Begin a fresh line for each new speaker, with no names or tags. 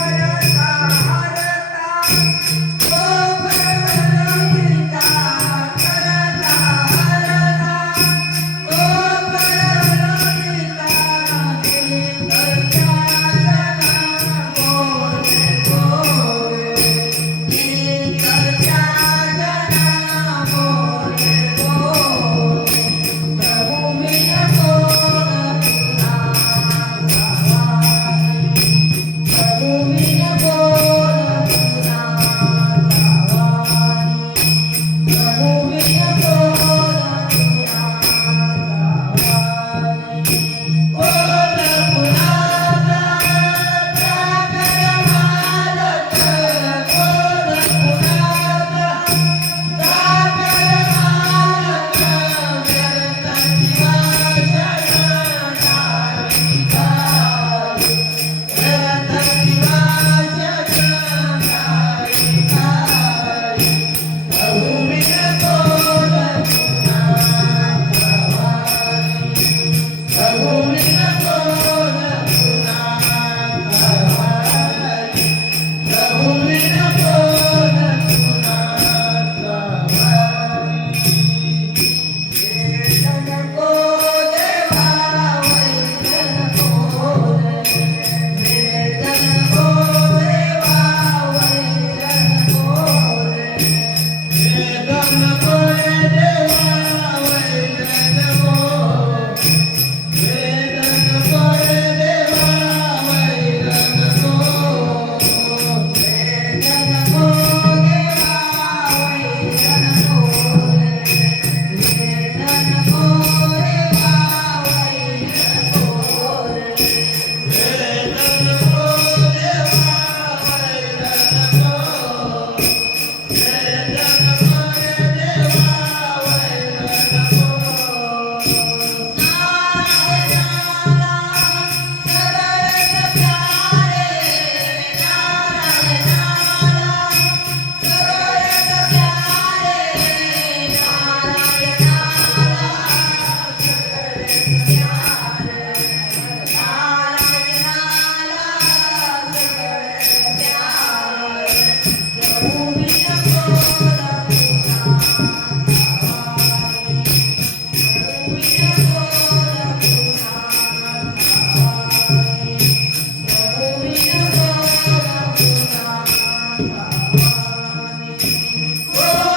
Thank Woo!